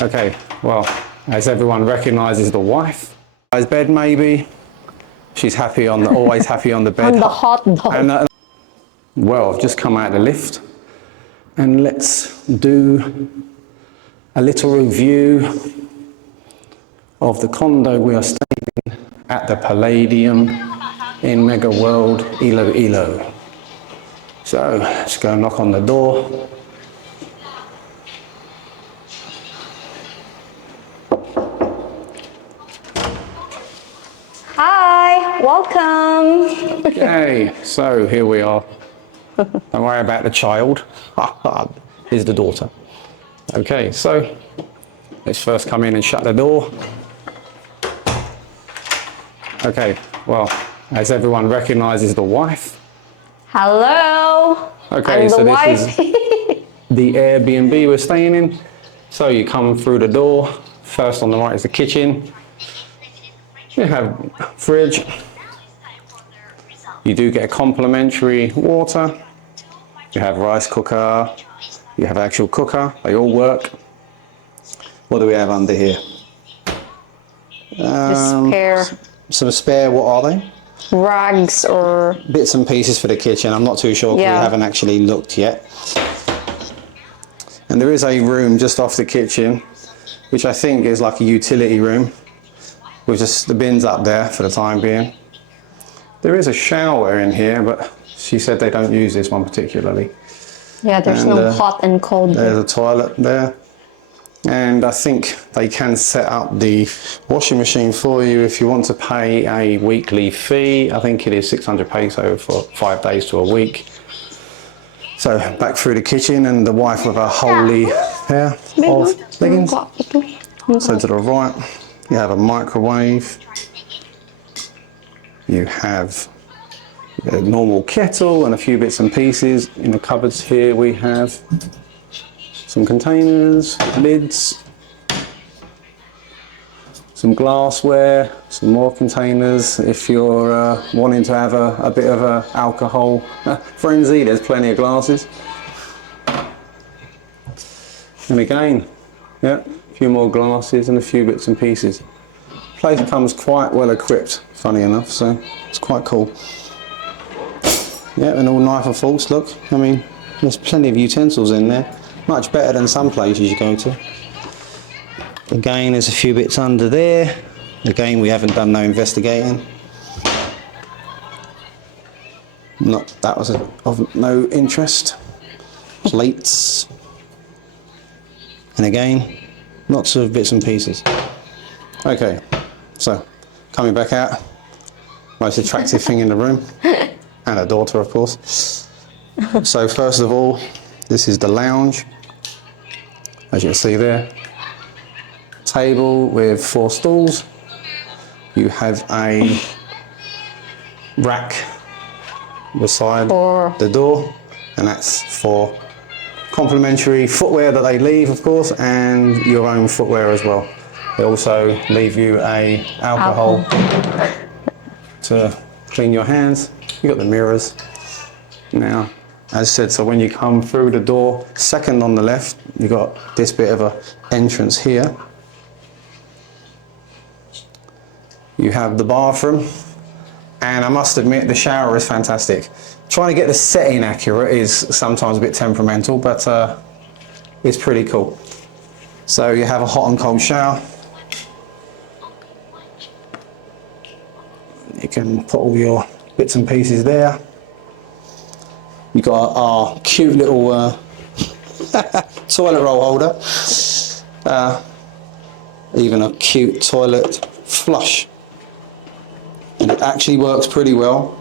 Okay, well, as everyone recognises the wife. Bed maybe. She's happy on the, always happy on the bed. On the hot dog. And, well, I've just come out of the lift and let's do a little review of the condo we are staying in at the Pallladium in Mega World Iloilo. So let's go knock on the door. Hi, welcome. Okay, so here we are. Don't worry about the child. Here's the daughter. Okay, so let's first come in and shut the door. Okay, well, as everyone recognises the wife. Hello. Okay, I'm so the this wife. is the Airbnb we're staying in. So you come through the door. First on the right is the kitchen. You have fridge. You do get a complimentary water. You have rice cooker. You have actual cooker. They all work. What do we have under here? Spare Some spare, what are they? rags or Bits and pieces for the kitchen. I'm not too sure because we haven't actually looked yet. And there is a room just off the kitchen, which I think is like a utility room, with just the bins up there for the time being. There is a shower in here, but she said they don't use this one particularly. yeah, there's no hot and cold. There's a toilet there. And I think they can set up the washing machine for you if you want to pay a weekly fee. I think it is 600 peso for 5 days to a week. So back through the kitchen and the wife with a holy pair of leggings. So to the right, you have a microwave. You have a normal kettle and a few bits and pieces. In the cupboards here we have some containers, lids, some glassware, some more containers. If you're wanting to have a bit of a alcohol frenzy, there's plenty of glasses. And again, yeah, a few more glasses and a few bits and pieces. Place comes quite well equipped, funny enough, so it's quite cool. Yeah, and all knife and forks, look. I mean, there's plenty of utensils in there. Much better than some places you go to. Again, there's a few bits under there. Again, we haven't done no investigating. That was of no interest. Plates. And again, lots of bits and pieces. Okay, so coming back out, most attractive thing in the room, and a daughter, of course. So first of all, this is the lounge. As you can see there, table with 4 stools. You have a rack beside the door, and that's for complimentary footwear that they leave, of course, and your own footwear as well. They also leave you a alcohol to clean your hands. You got the mirrors. Now, as I said, so when you come through the door, second on the left, you got this bit of a entrance here. You have the bathroom, and I must admit the shower is fantastic. Trying to get the setting accurate is sometimes a bit temperamental, but it's pretty cool. So you have a hot and cold shower. You can put all your bits and pieces there. You've got our cute little toilet roll holder. Even a cute toilet flush. And it actually works pretty well.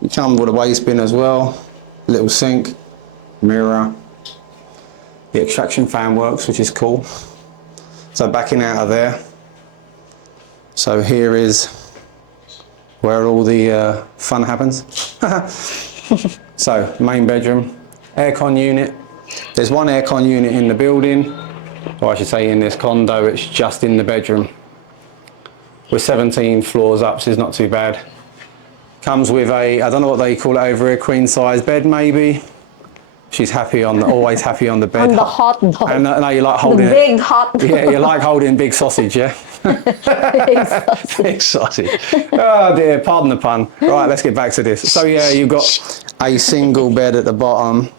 You come with a waste bin as well. Little sink, mirror. The extraction fan works, which is cool. So backing out of there. So here is where all the fun happens. So, main bedroom, aircon unit. There's one aircon unit in the building, or I should say in this condo, it's just in the bedroom. We're 17 floors up, so it's not too bad. Comes with a, I don't know what they call it over here, queen size bed maybe. She's happy on the, always happy on the bed. On the hot dog. And no, you like The holding big hot dog. Yeah, you like holding big sausage, yeah? Big sausage. Big sausage. Oh dear, pardon the pun. Right, let's get back to this. So yeah, you've got a single bed at the bottom.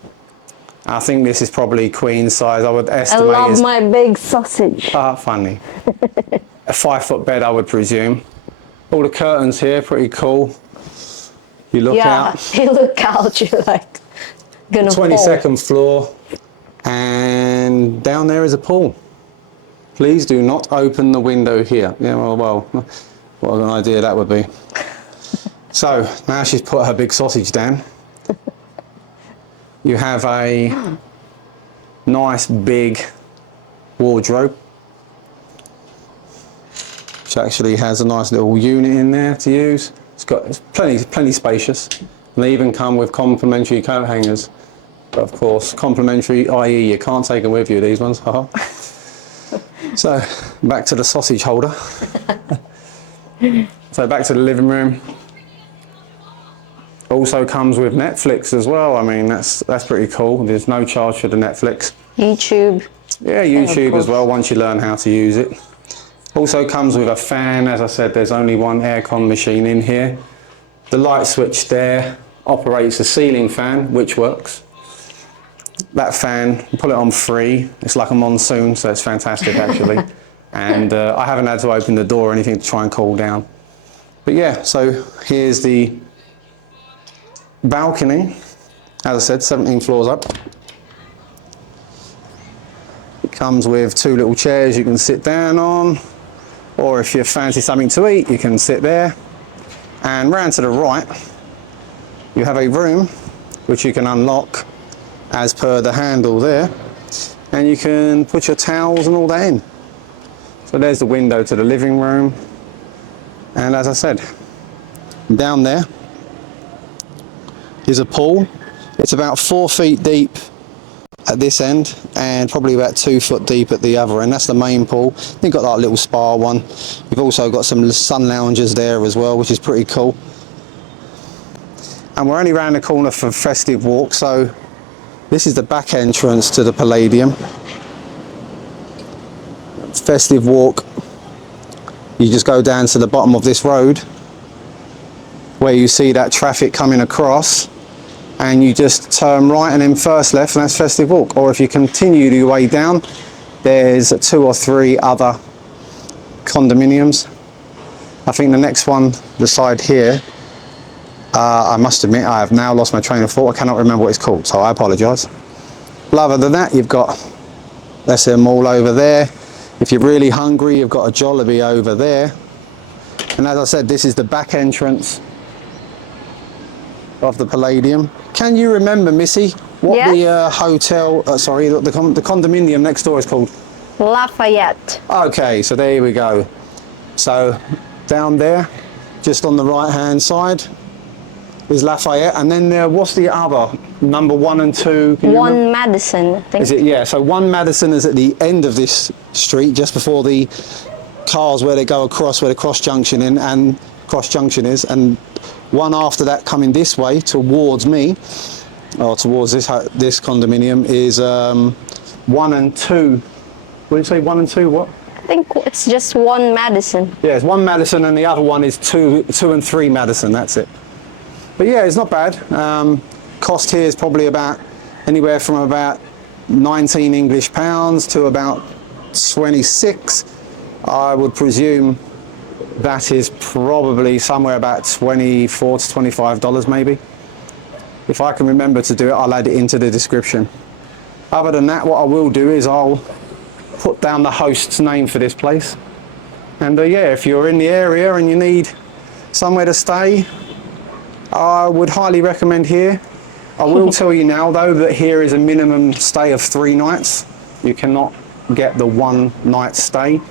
I think this is probably queen size. I would I estimate love my big sausage. funny. A 5-foot bed, I would presume. All the curtains here, pretty cool. You look out. You look out, you're like gonna 22nd floor, and down there is a pool. Please do not open the window here. Yeah, well, what an idea that would be. So now she's put her big sausage down. You have a nice big wardrobe, which actually has a nice little unit in there to use. It's plenty spacious. And they even come with complimentary coat hangers. But of course, complimentary, i.e. you can't take them with you, these ones. So, back to the sausage holder. So back to the living room. Also comes with Netflix as well. I mean, that's pretty cool. There's no charge for the Netflix. YouTube. Yeah, YouTube as well, once you learn how to use it. Also comes with a fan. As I said, there's only one aircon machine in here. The light switch there operates a ceiling fan, which works. That fan, pull it on free. It's like a monsoon, so it's fantastic actually. And I haven't had to open the door or anything to try and cool down. But yeah, so here's the balcony. As I said, 17 floors up. It comes with 2 little chairs you can sit down on, or if you fancy something to eat, you can sit there. And round to the right, you have a room which you can unlock as per the handle there, and you can put your towels and all that in. So there's the window to the living room, and as I said, down there is a pool. It's about 4 feet deep at this end and probably about 2 foot deep at the other end. That's the main pool. You've got that little spa one. You've also got some sun lounges there as well, which is pretty cool. And we're only around the corner for Festive Walk, so this is the back entrance to the Pallladium. Festive Walk, you just go down to the bottom of this road where you see that traffic coming across, and you just turn right and then first left, and that's Festive Walk. Or if you continue your way down, there's 2 or 3 other condominiums. I think the next one, the side here, I must admit I have now lost my train of thought. I cannot remember what it's called, so I apologise. But other than that, you've got, that's a mall over there. If you're really hungry, you've got a Jollibee over there. And as I said, this is the back entrance of the Pallladium. Can you remember, Missy, what the hotel, sorry, the condominium next door is called? Lafayette. Okay, so there we go. So down there, just on the right hand side, is Lafayette, and then there, what's the other? Number 1 and 2? 1 Madison, I think. Is it? Yeah, so 1 Madison is at the end of this street, just before the cars where they go across, where the cross junction is, and one after that coming this way towards me, or towards this condominium, is 1 and 2. What did you say, 1 and 2 what? I think it's just 1 Madison. Yeah, it's 1 Madison, and the other one is 2 and 3 Madison, that's it. But yeah, it's not bad. Cost here is probably about anywhere from about 19 English pounds to about 26. I would presume that is probably somewhere about $24 to $25 maybe. If I can remember to do it, I'll add it into the description. Other than that, what I will do is I'll put down the host's name for this place. And yeah, if you're in the area and you need somewhere to stay, I would highly recommend here. I will tell you now though that here is a minimum stay of 3 nights. You cannot get the 1 night stay,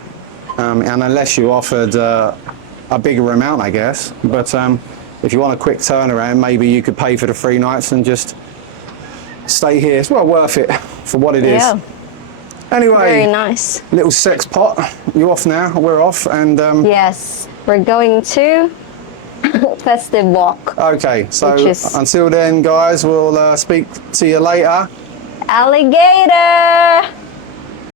and unless you offered a bigger amount, I guess. But if you want a quick turnaround, maybe you could pay for the 3 nights and just stay here. It's well worth it for what it is. Yeah. Anyway, very nice. Little sex pot. You're off now. We're off, and yes, we're going to Festive Walk. Okay, so until then, guys, we'll speak to you later. Alligator!